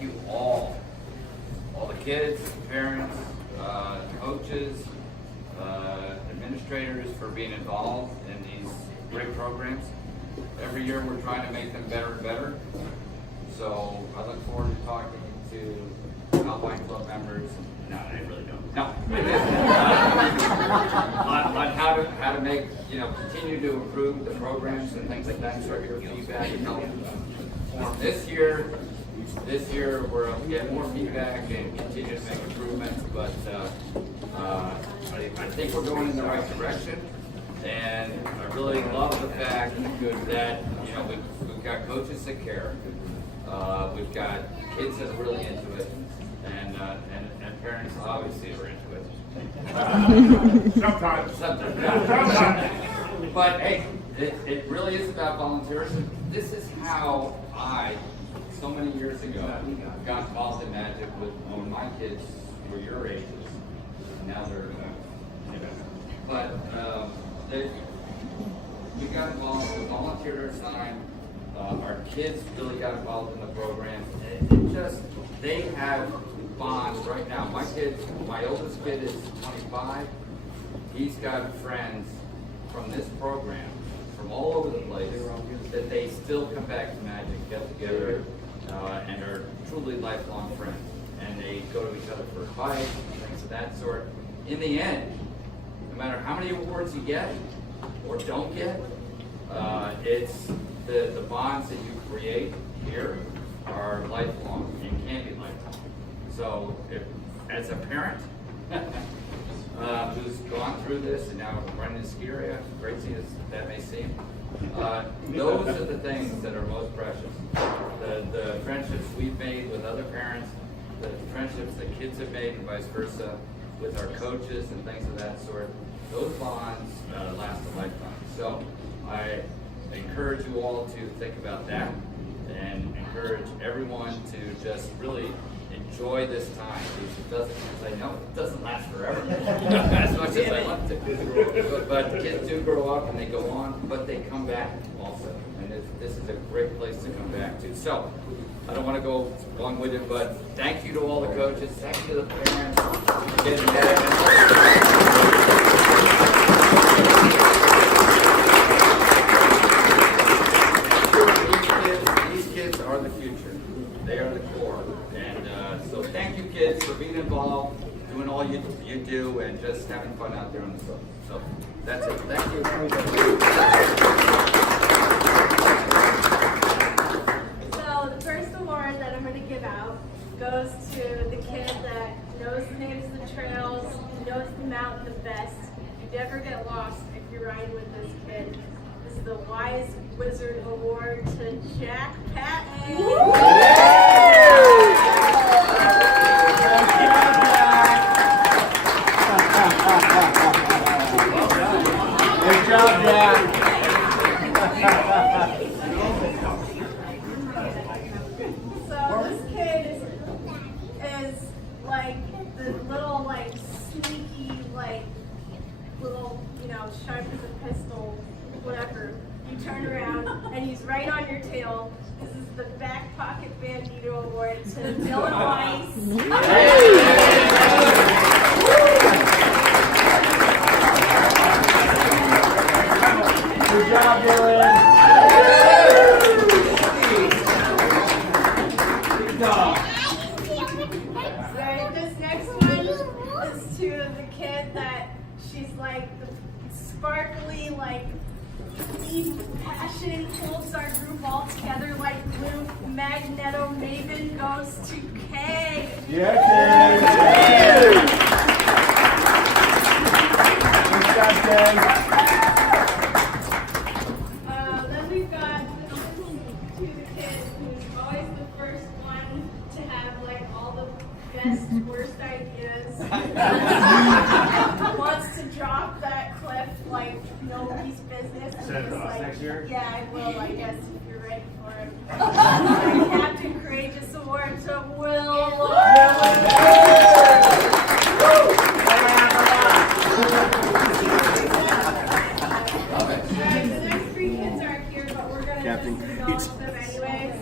thank you all the kids, parents, coaches, administrators for being involved in these great programs. Every year we're trying to make them better and better. So I look forward to talking to Alpine Club members. No, I really don't. No, on how to make, continue to improve the programs and things like that. Start your feedback. This year we're getting more feedback and continue to make improvements. But I think we're going in the right direction. And I really love the fact that we've got coaches that care. We've got kids that are really into it, and parents obviously are into it. Sometimes. But hey, it really is about volunteerism. This is how I, so many years ago, got involved in magic when my kids were your ages. Now they're, but we got involved, we volunteered our time. Our kids really got involved in the program. They have bonds right now. My oldest kid is 25. He's got friends from this program, from all over the place, that they still come back to Magic, get together, and are truly lifelong friends. And they go to each other for advice and things of that sort. In the end, no matter how many awards you get or don't get, it's the bonds that you create here are lifelong and can be lifelong. So as a parent who's gone through this and now running a ski area, crazy as that may seem, those are the things that are most precious. The friendships we've made with other parents, the friendships that kids have made and vice versa with our coaches and things of that sort, those bonds last a lifetime. So I encourage you all to think about that and encourage everyone to just really enjoy this time, because I know it doesn't last forever as much as I love to. But kids do grow up and they go on, but they come back also. And this is a great place to come back to. So I don't want to go long-winded, but thank you to all the coaches, thank you to the parents for getting that. Are the future. They are the core. And so thank you kids for being involved, doing all you do, and just having fun out there on the slopes. So that's it. Thank you. So the first award that I'm going to give out goes to the kid that knows the names of the trails, knows the mountain the best. You never get lost if you're riding with this kid. This is the Wise Wizard Award to Jack Patton. Good job, Jack. So this kid is like the little sneaky little sharp as a pistol, whatever. You turn around and he's right on your tail. This is the Back Pocket Bandito Award to Dylan Weiss. Good job, Dylan. Good job. So this next one is to the kid that she's like the sparkly, deep passion, holds our group all together like glue. Magneto Maven goes to Kay. Yeah, Kay. Good job, Kay. Then we've got to the kid who's always the first one to have all the best, worst ideas. Wants to drop that cliff like nobody's business. Send it to us next year? Yeah, I will, I guess, if you're ready for it. Captain Courageous Award to Will. The next three kids aren't here, but we're going to just acknowledge them anyways.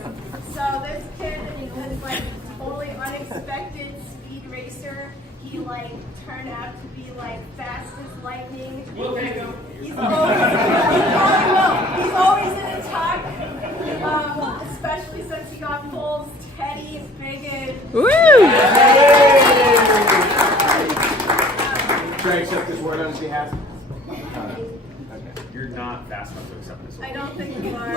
So this kid is racer. He like turned out to be like fast as lightning. We'll take him. He's always in a tuck, especially since he got poles. Teddy is big and Try to accept this word on his behalf. You're not fast enough to accept this. I don't think you are.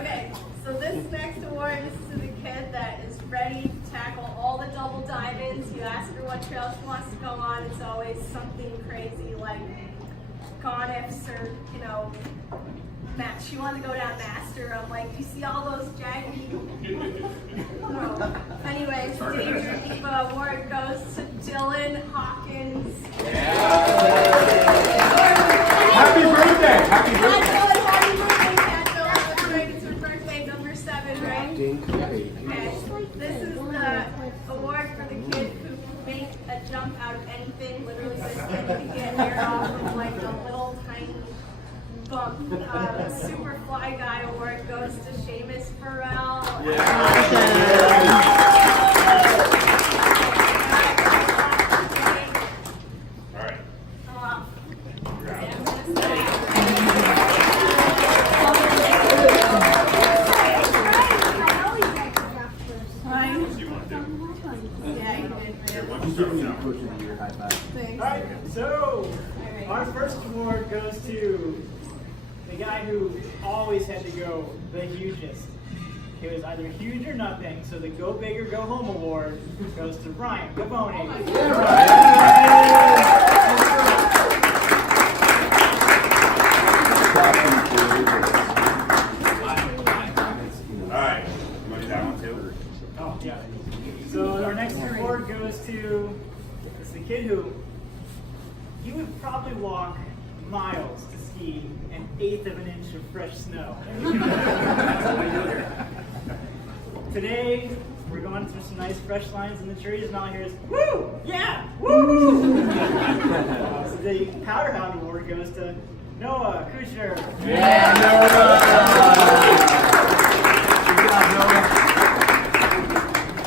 Okay, so this next award is to the kid that is ready to tackle all the double diamonds. You ask her what trail she wants to go on. It's always something crazy like Conifs or, you know, she wanted to go down Master. I'm like, do you see all those jaggedy? No. Anyways, Danger Diva Award goes to Dylan Hawkins. Happy birthday! Happy birthday! Happy birthday, Kato. That's right, it's her birthday, number 7, right? Okay. This is the award for the kid who can make a jump out of anything. Literally, this kid can get air off of like a little tiny bump. Super Fly Guy Award goes to Seamus Farrell. All right. What do you want to do? Alright, so our first award goes to the guy who always had to go the hugest. It was either huge or nothing, so the Go Big or Go Home award goes to Ryan Gaboni. Alright. You want to do that one too? Oh, yeah. So our next award goes to the kid who he would probably walk miles to ski an 1/8 of an inch of fresh snow. Today we're going through some nice fresh lines in the trees, and all I hear is woo, yeah, woo. So the Powder Hound award goes to Noah Kushner.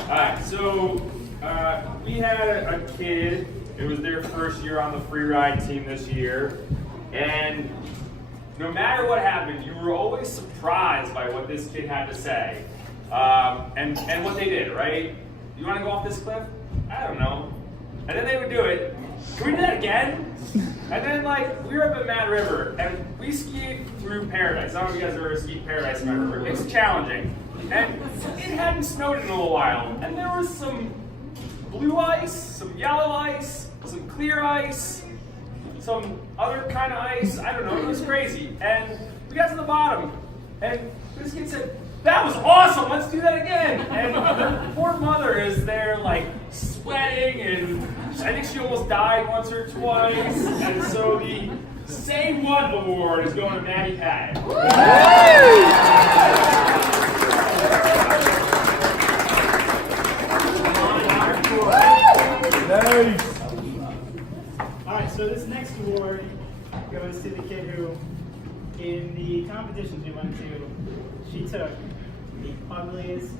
Alright, so we had a kid. It was their first year on the Freeride team this year, and no matter what happened, you were always surprised by what this kid had to say, and what they did. Right? You want to go off this cliff? I don't know. And then they would do it. Can we do that again? And then, like, we were up at Mad River, and we skied through Paradise. I don't know if you guys have ever skied Paradise in Mad River. It's challenging. And it hadn't snowed in a little while. And there was some blue ice, some yellow ice, some clear ice, some other kind of ice. I don't know. It was crazy. And we got to the bottom, and this kid said, "That was awesome. Let's do that again." And the poor mother is there, like, sweating, and I think she almost died once or twice. And so the Say What award is going to Maddie Pat. Nice! Alright, so this next award goes to the kid who, in the competitions we went to, she took the ugliest,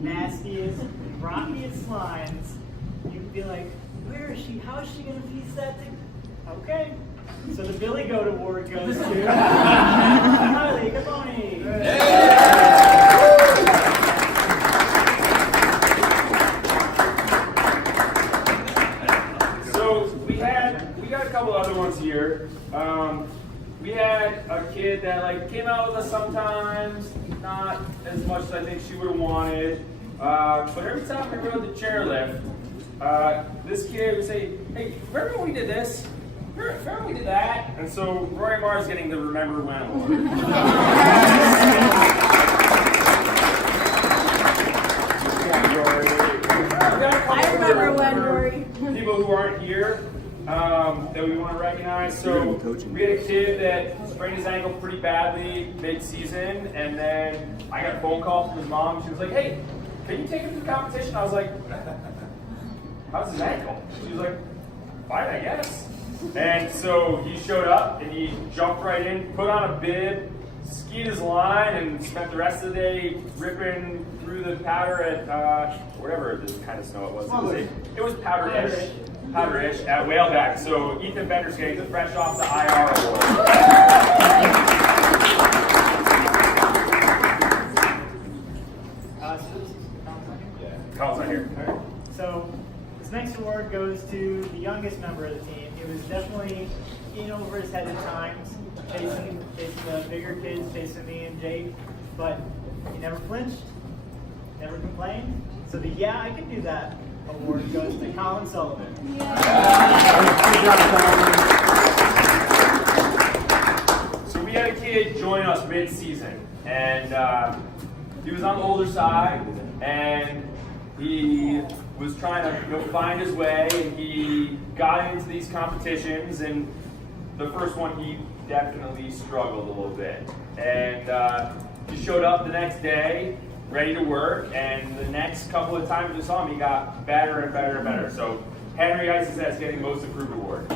nastiest, rockiest slides. You'd be like, where is she? How is she going to piece that thing? Okay. So the Billy Goat Award goes to Riley Capone. So we got a couple other ones here. We had a kid that, like, came out with us sometimes, not as much as I think she would have wanted. But every time we rode the chairlift, this kid would say, "Hey, remember when we did this? Remember when we did that?" And so Roy Marr is getting the Remember When award. I remember when, Rory. People who aren't here that we want to recognize. So we had a kid that sprained his ankle pretty badly mid-season, and then I got a phone call from his mom. She was like, "Hey, can you take him to the competition?" I was like, "How's his ankle?" She was like, "Fine, I guess." And so he showed up, and he jumped right in, put on a bib, skied his line and spent the rest of the day ripping through the powder at wherever this kind of snow it was. It was powder-ish at Whaleback. So Ethan Bender's getting fresh off the IR award. Colin's not here. All right. So this next award goes to the youngest member of the team. He was definitely in over his head at times, facing the bigger kids, facing me and Jake, but he never flinched, never complained. So the "Yeah, I can do that" award goes to Colin Sullivan. So we had a kid join us mid-season, and he was on the older side, and he was trying to find his way, and he got into these competitions, and the first one he definitely struggled a little bit. And he showed up the next day, ready to work, and the next couple of times we saw him, he got better and better and better. So Henry Isis is getting Most Improved Award.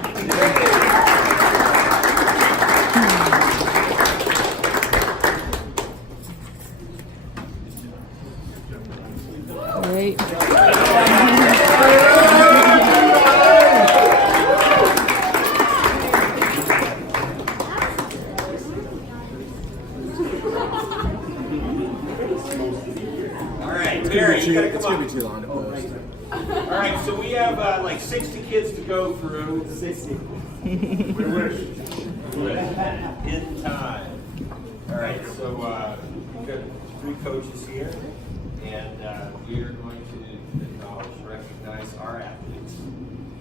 Great. Barry, you gotta come It's gonna be on. too long to post. All right, so we have like 60 kids to go through. 60. In time. All right, so we've got 3 coaches here, and we are going to acknowledge, recognize our athletes.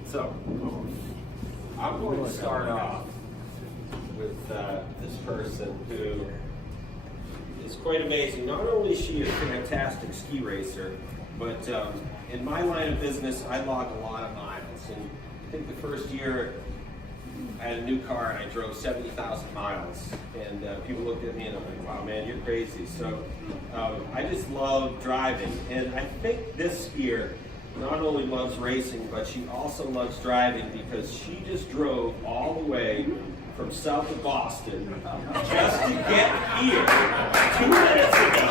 So I'm going to start off with this person who is quite amazing. Not only is she a fantastic ski racer, but in my line of business, I log a lot of miles. And I think the first year I had a new car and I drove 70,000 miles. And people looked at me and I'm like, wow, man, you're crazy. So I just love driving. And I think this skier not only loves racing, but she also loves driving because she just drove all the way from south of Boston just to get here 2 minutes ago.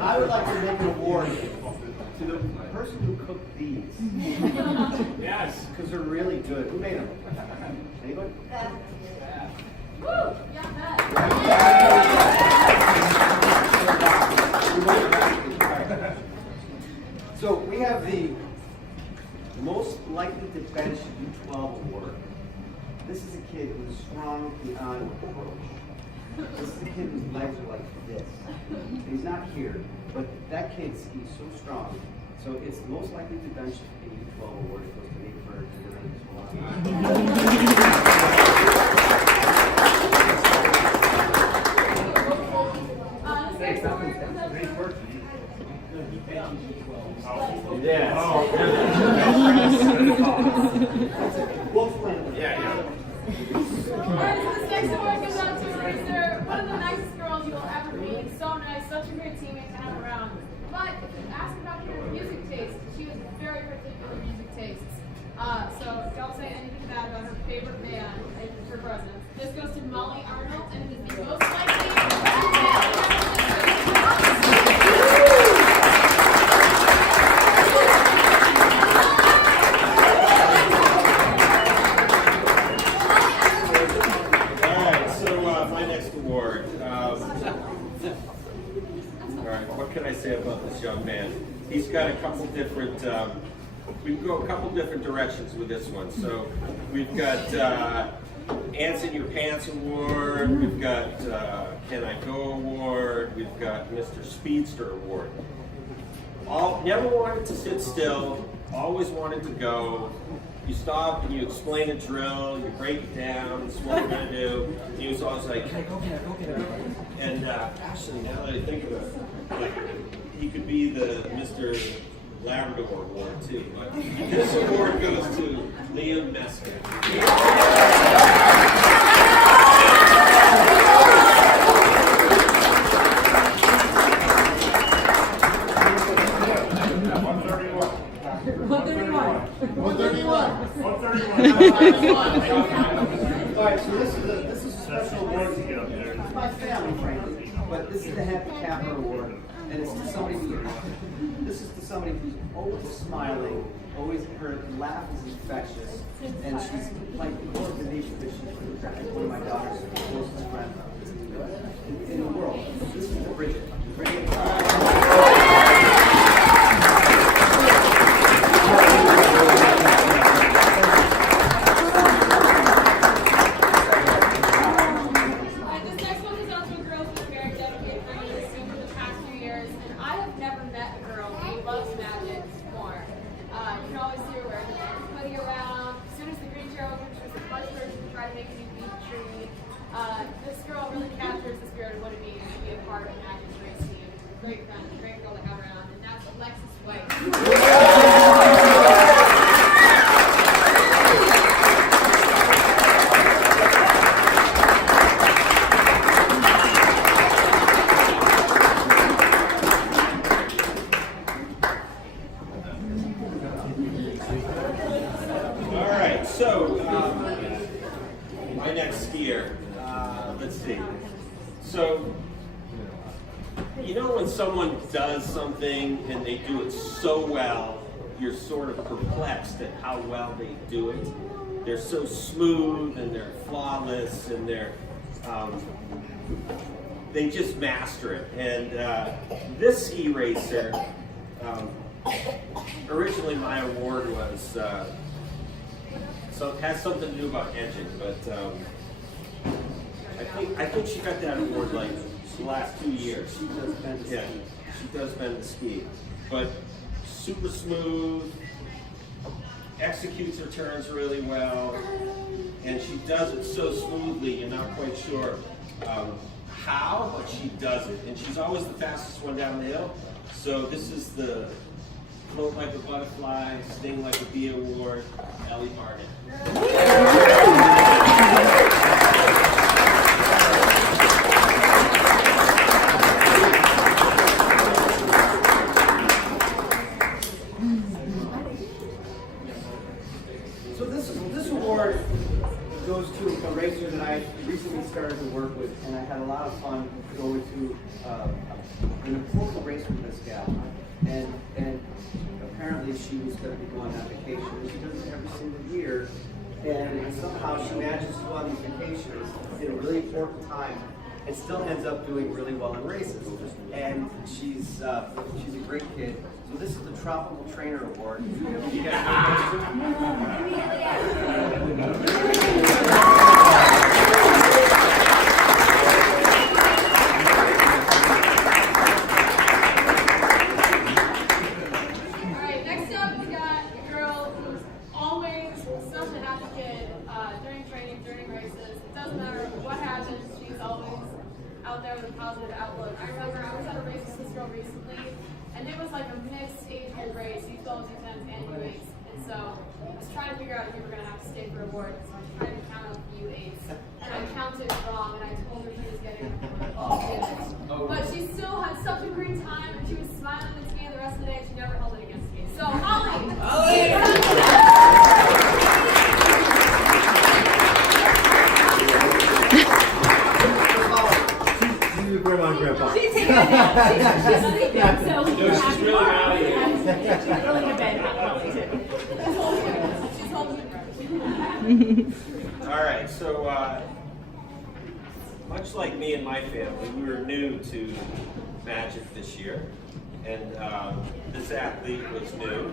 I would like to make an award to the person who cooked these. Yes. Because they're really good. Who made them? Anybody? So we have the most likely to bench U12 award. This is a kid who's strong beyond approach. This is a kid whose legs are like this. He's not here, but that kid skis so strong. So it's most likely to bench the U12 award. It goes to me for delivering this one. Yes. Alright, so this next award goes out to a racer, one of the nicest girls you will ever meet. So nice, such a great teammate to have around. But if you ask about her music taste, she has very particular music tastes. So don't say anything bad about her favorite band for president. This goes to Molly Arnold, and it is the most likely. What can I say about this young man? He's got a couple different, we can go a couple different directions with this one. So we've got Ants in Your Pants Award, we've got Can I Go Award, we've got Mr. Speedster Award. Never wanted to sit still, always wanted to go. You stop and you explain a drill, you break it down, this is what we're going to do. And he was always like, can I go, can I go, can I go? And actually, now that I think of it, like, he could be the Mr. Labrador Award too. But this award goes to Liam Mesker. All right, so this is a special award. It's my family, frankly, but this is the Happy Capper Award, and it's to somebody who's always smiling, always her laugh is infectious, and she's like the core beneath because she's one of my daughter's closest friends in the world. This is Bridget. Bridget. This next one is out to a girl who's been very dedicated to the scene for the past few years, and I have never met a girl who loves magic more. You can always see her wearing the hoodie around. As soon as the green chair opens, she's the first person to try to make a new beach tree. This girl really captures the spirit of what it means to be a part of Magic's race team. Great friend, great girl to have around, and that's Alexis White. All right, so my next skier, let's see. So, you know when someone does something and they do it so well, you're sort of perplexed at how well they do it. They're so smooth and they're flawless and they just master it. And this ski racer, originally my award was, so it has something to do about edging, but I think she got that award like the last 2 years. She does bend the Yeah, ski. she does bend the ski, but super smooth, executes her turns really well, and she does it so smoothly you're not quite sure how, but she does it, and she's always the fastest one down the hill. So this is the Float Like a Butterfly, Sting Like a Bee Award, Ellie Barnett. So this award goes to a racer that I recently started to work with, and I had a lot of fun going to an important race with this gal. And apparently she was going to be going on vacation. And she does it every single year, and somehow she manages to go on these vacations in a really important time, and still ends up doing really well in races. And she's a great kid. So this is the Tropical Trainer Award. You guys Alright, next up we got a girl who's always such a happy kid during training, during races. It doesn't matter what happens, she's always out there with a positive outlook. I remember I was at a race with this girl recently, and it was like a mixed age group race, U12s, U10s, and U8s. And so I was trying to figure out if we were going to have to stay for awards. So I was trying to count up the U8s. And I counted wrong, and I told her she was getting all digits. But she still had such a great time, and she was smiling at me the rest of the day, and she never held it against me. So, Holly! She's a grandma and grandpa. She's taking a nap. She's sleeping, so we No, can she's have really her. out of here. She's really in bed. She's holding it. All right, so much like me and my family, we were new to Magic this year, and this athlete was new.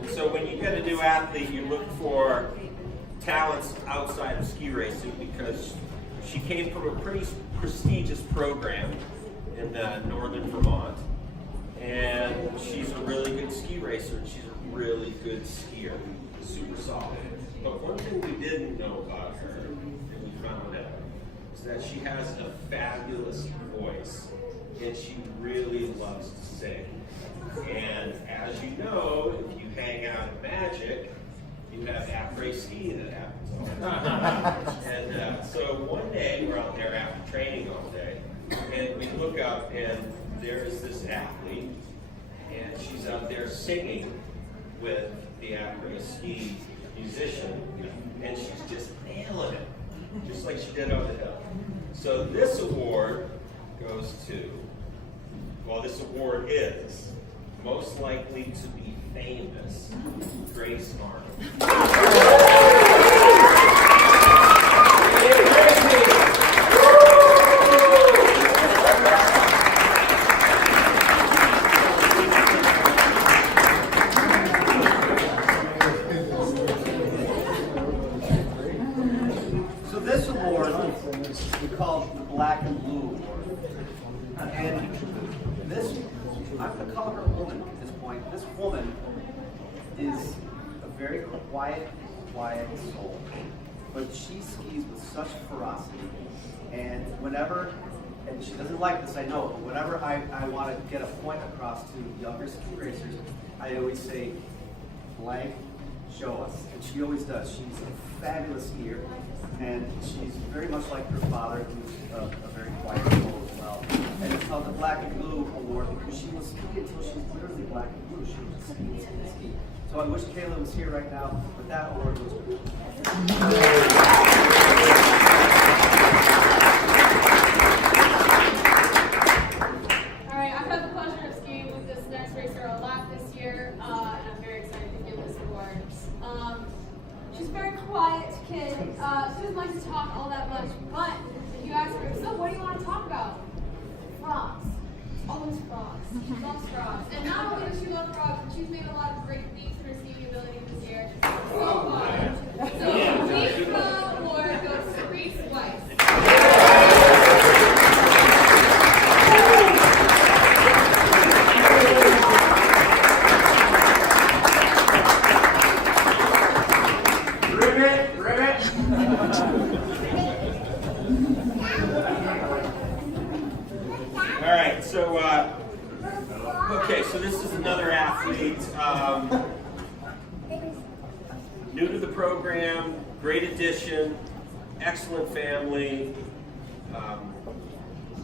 And so when you get a new athlete, you look for talents outside of ski racing because she came from a pretty prestigious program in northern Vermont, and she's a really good ski racer, and she's a really good skier, super solid. But one thing we didn't know about her, and we found out, is that she has a fabulous voice, and she really loves to sing. And as you know, if you hang out at Magic, you have après ski that happens all the time. And so one day we're out there after training all day, and we look up and there's this athlete, and she's out there singing with be after a ski musician, and she's just nailing it, just like she did on the hill. So this award goes to, well, this award is most likely to be famous, Grace Arnold. So this award we call the Black and Blue Award. And this, I'm going to call her a woman at this point. This woman is a very quiet soul. But she skis with such ferocity. And whenever, and she doesn't like this, I know, but whenever I want to get a point across to younger ski racers, I always say, blank, show us. And she always does. She's a fabulous skier. And she's very much like her father, who's a very quiet soul as well. And it's called the Black and Blue Award because she will ski until she's literally black and blue. She will just ski and ski and ski. So I wish Kayla was here right now, but that award goes to her. All right, I've had the pleasure of skiing with this next racer a lot this year, and I'm very excited to give this award. She's a very quiet kid. She doesn't like to talk all that much, but if you ask her, so what do you want to talk about? Frogs. Always frogs. She loves frogs. And not only does she love frogs, but she's made a lot of great feats in her skiing ability this year. So far. So the award goes to Reese Weiss. All right, so, okay, so this is another athlete, new to the program, great addition, excellent family,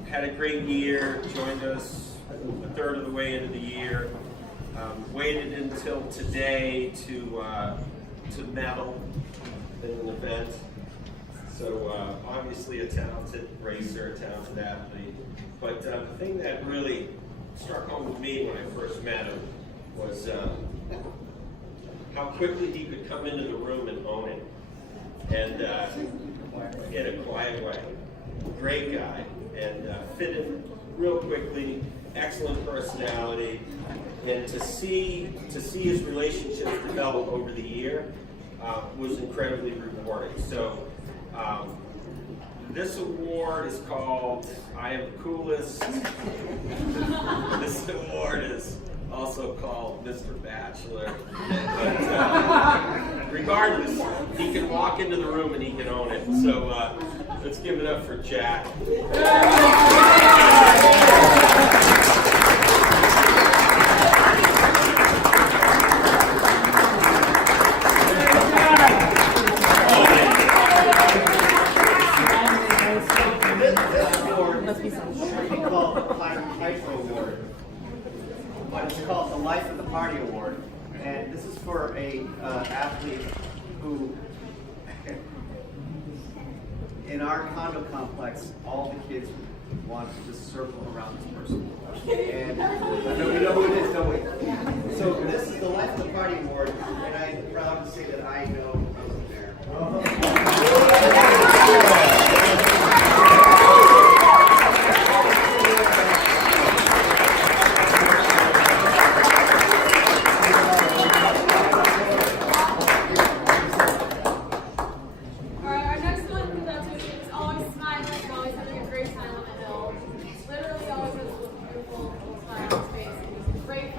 had a great year, joined us a third of the way into the year, waited until today to medal in an event. So obviously a talented racer, a talented athlete. But the thing that really struck home with me when I first met him was how quickly he could come into the room and own it. And in a quiet way. Great guy. And fit in real quickly, excellent personality. And to see his relationships develop over the year was incredibly rewarding. So this award is called I Am the Coolest. This award is also called Mr. Bachelor. But regardless, he can walk into the room and he can own it. So let's give it up for Jack. But it's called the Life of the Party Award, and this is for a athlete who, in our condo complex, all the kids want to just circle around this person. And I know we know who it is, don't we? So this is the Life of the Party Award, and I'm proud to say that I know who was there. Literally always has a beautiful smile on his face. He's a great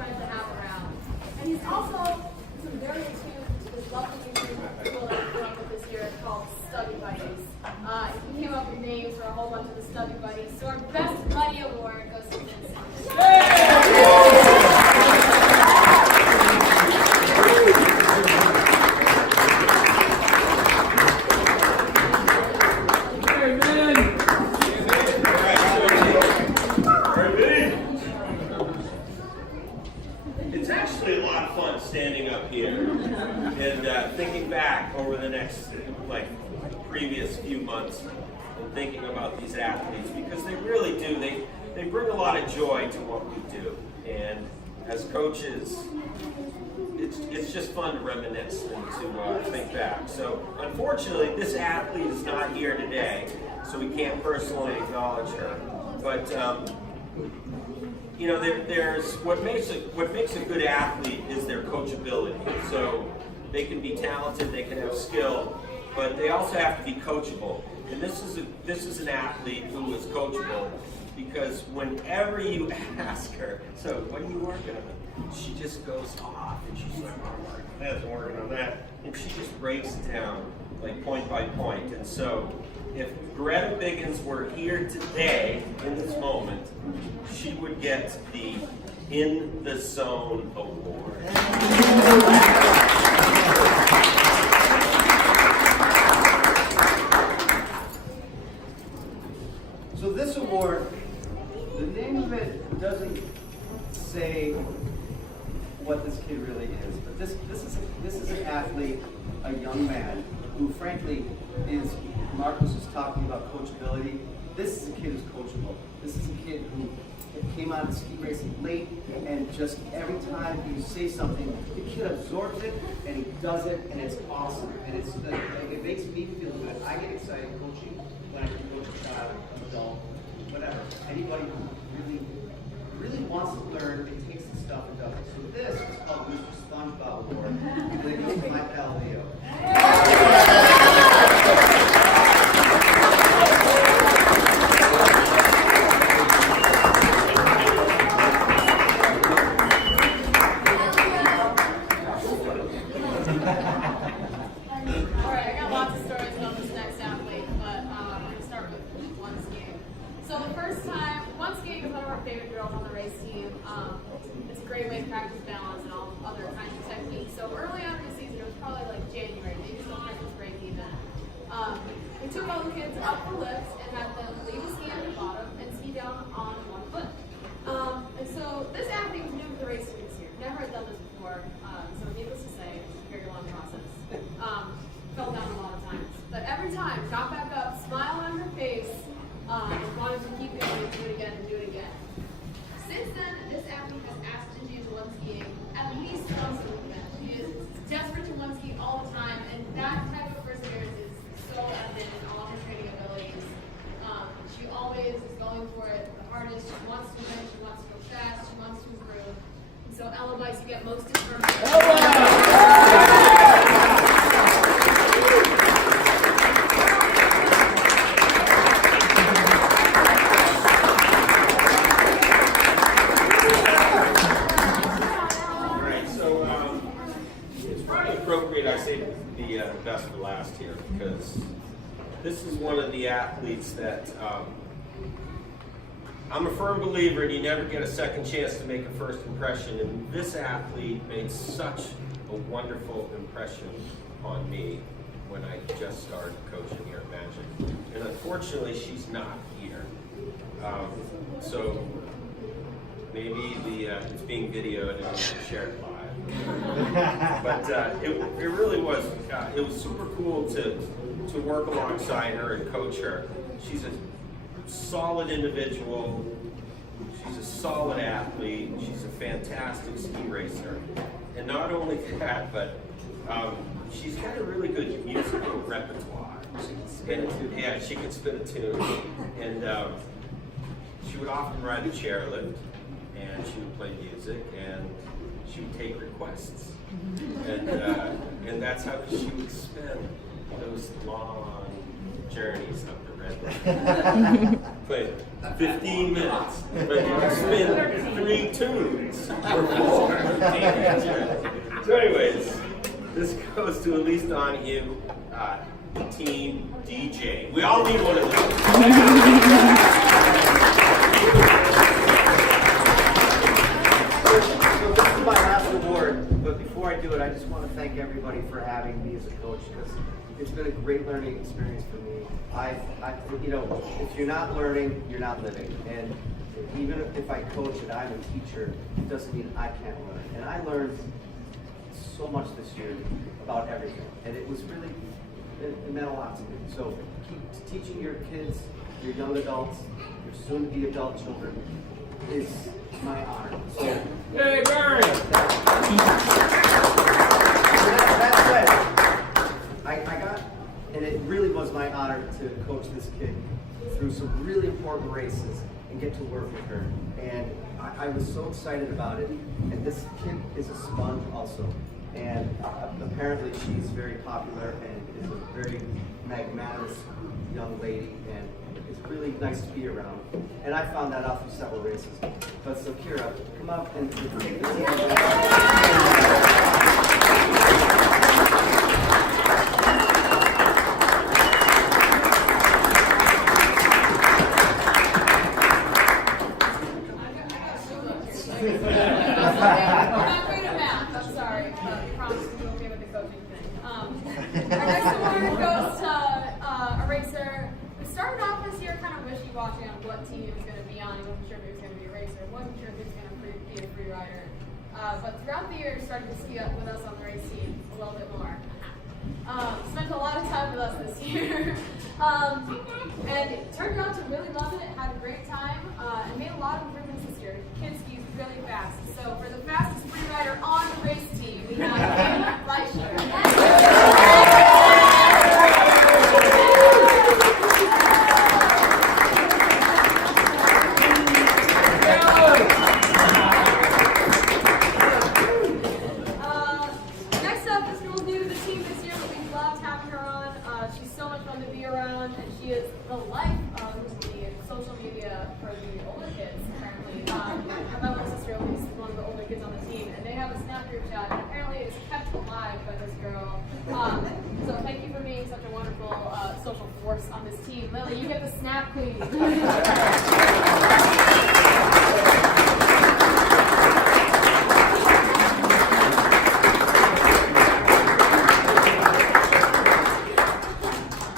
It's actually a lot of fun standing up here and thinking back over the next, previous few months and thinking about these athletes, because they really do, they bring a lot of joy to what we do. And as coaches, it's just fun to reminisce and to think back. So unfortunately, this athlete is not here today, so we can't personally acknowledge her. But there's what makes a good athlete is their coachability. So they can be talented, they can have skill, but they also have to be coachable. And this is an athlete who is coachable, because whenever you ask her, so what are you working on? She just goes off and she's like, oh, that's working on that. And she just breaks it down like point by point. And so if Greta Biggins were here today in this moment, she would get the In the Zone Award. So this award, the name of it doesn't say what this kid really is, but this is an athlete, a young man who, frankly, Marcos was talking about coachability. This is a kid who's coachable. This is a kid who came out of ski racing late, and just every time you say something, the kid absorbs it and he does it, and it's awesome. And it makes me feel good. I get excited coaching when I can coach a child, an adult, whatever. Anybody who really wants to learn and takes the stuff and does it. So this is called Mr. SpongeBob Award. And it goes to my pal Leo. Alright, I got lots of stories about this next athlete, but I'm going to start with one skiing. So the first time, one skiing is one of our favorite girls on the race team. It's a great way to practice balance and all other kinds of techniques. So early on in the season, it was probably like January, maybe still Christmas break even. We took all the kids up the lifts and had them leave the ski at the bottom and ski down on one foot. And so this athlete was new to the race team this year. Never had done this before. So needless to say, it was a very long process. Fell down a lot of times. But every time, got back up, smile on her face, wanted to keep going, do it again, and do it again. Since then, this athlete has asked to do one skiing at least once a weekend. She is desperate to one ski all the time, and that type of perseverance is so evident in all her training abilities. She always is going for it the hardest. She wants to win, she wants to go fast, she wants to improve. And so Ella likes to get most of her. I say the best for last here, because this is one of the athletes that I'm a firm believer in. You never get a second chance to make a first impression, and this athlete made such a wonderful impression on me when I just started coaching here at Magic. And unfortunately, she's not here. So maybe it's being videoed and shared live. But it really was, it was super cool to work alongside her and coach her. She's a solid individual, she's a solid athlete, she's a fantastic ski racer. And not only that, but she's got a really good musical repertoire. She can spin a tune. Yeah, she can spin a tune. And she would often ride a chairlift, and she would play music, and she would take requests, and that's how she would spend those long journeys up the red line. Play 15 minutes, but you would spin 3 tunes or 4. So anyways, this goes to at least on you, Team DJ. We all need one of those. My last award, but before I do it, I just want to thank everybody for having me as a coach, because it's been a great learning experience for me. If you're not learning, you're not living. And Even if I coach and I'm a teacher, it doesn't mean I can't learn. And I learned so much this year about everything. And it was really, it meant a lot to me. So keep teaching your kids, your young adults, your soon-to-be adult children is my honor. So, Hey, Barry! That said, I got, and it really was my honor to coach this kid through some really important races and get to work with her. And I was so excited about it. And this kid is a sponge also. And apparently she's very popular and is a very magnanimous young lady. And it's really nice to be around. And I found that out through several races. But so Kira, come up and take the team. Not great at math, I'm sorry. I promise we're okay with the coaching thing. Our next award goes to a racer who started off this year kind of wishy-washy on what team he was going to be on. He wasn't sure if he was going to be a racer, wasn't sure if he was going to be a free rider. But throughout the year, he started to ski up with us on the race team a little bit more. Spent a lot of time with us this year. And it turned out to really love it, had a great time, and made a lot of improvements this year. Kid skis really fast. So for the fastest free rider on the race team, we have Amy Fleischer. Next up, this girl's new to the team this year, but we loved having her on. She's so much fun to be around, and she is the life of the social media for the older kids, apparently. My little sister is one of the older kids on the team, and they have a Snap group chat, and apparently it's kept alive by this girl. So thank you for being such a wonderful social force on this team. Lily, you get the Snap, please.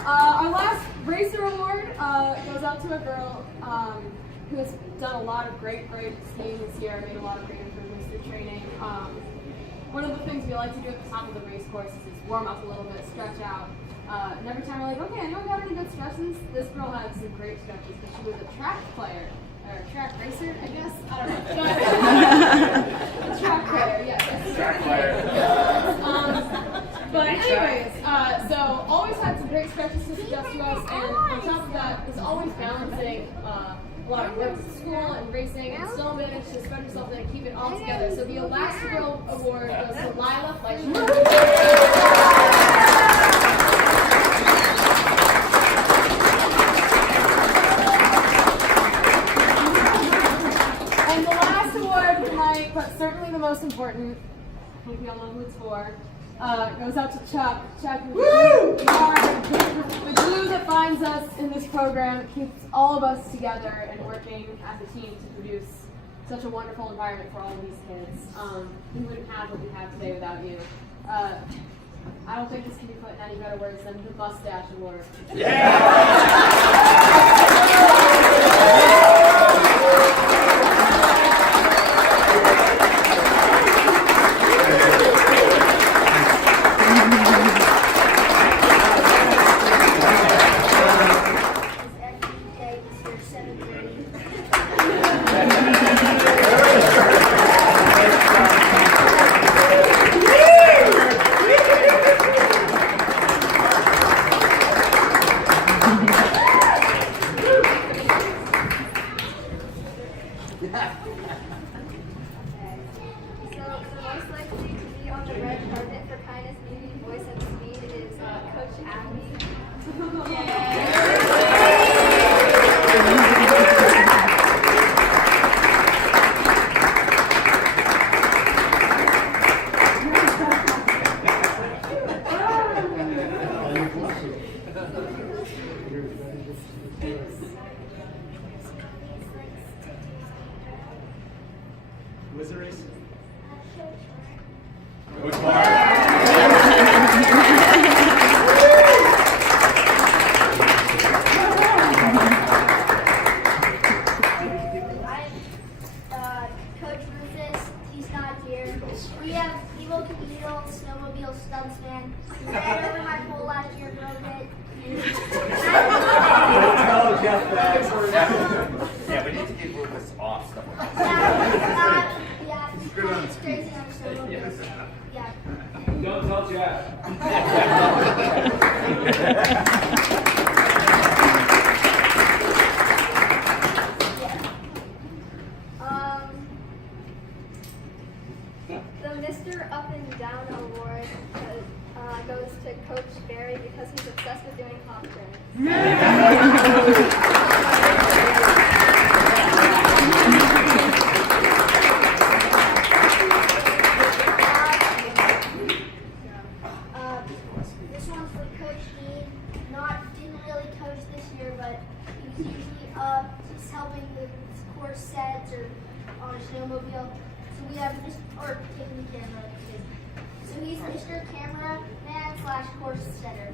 Our last racer award goes out to a girl who has done a lot of great skiing this year, made a lot of great improvements through training. One of the things we like to do at the top of the race course is warm up a little bit, stretch out. And every time we're like, okay, anyone got any good stretches? This girl had some great stretches because she was a track player, or a track racer, I guess? I don't know. A track player, yes. Track player. But anyways, so always had some great stretches to suggest to us, and on top of that, was always balancing a lot of work at school and racing, and still managed to spread herself in and keep it all together. So the Elastigirl Award goes to Lila Fleischer. And the last award tonight, but certainly the most important, I think we all know who it's for, goes out to Chuck. Chuck, the glue that binds us in this program, keeps all of us together and working as a team to produce such a wonderful environment for all of these kids. We wouldn't have what we have today without you. I don't think this can be put in any better words than the Mustache Award. So the most likely to be on the red carpet for kindness, beauty, voice, and speed is Coach Abby. Who was the race? I here. We have Evo Camino, snowmobile stuntsman. Ran over my pole last year, broke it. Tell Jeff that. Yeah, we need to keep Lucas off stuff like Yeah, he's crazy on snowmobiles. Yeah. Don't tell Jeff. The Mr. Up and Down Award goes to Coach Barry because he's obsessed with doing hop turns. This one's for Coach Dean. Didn't really coach this year, but he's usually up, just helping with course sets or on a snowmobile. So we have taking the camera. So he's Mr. Cameraman / course setter.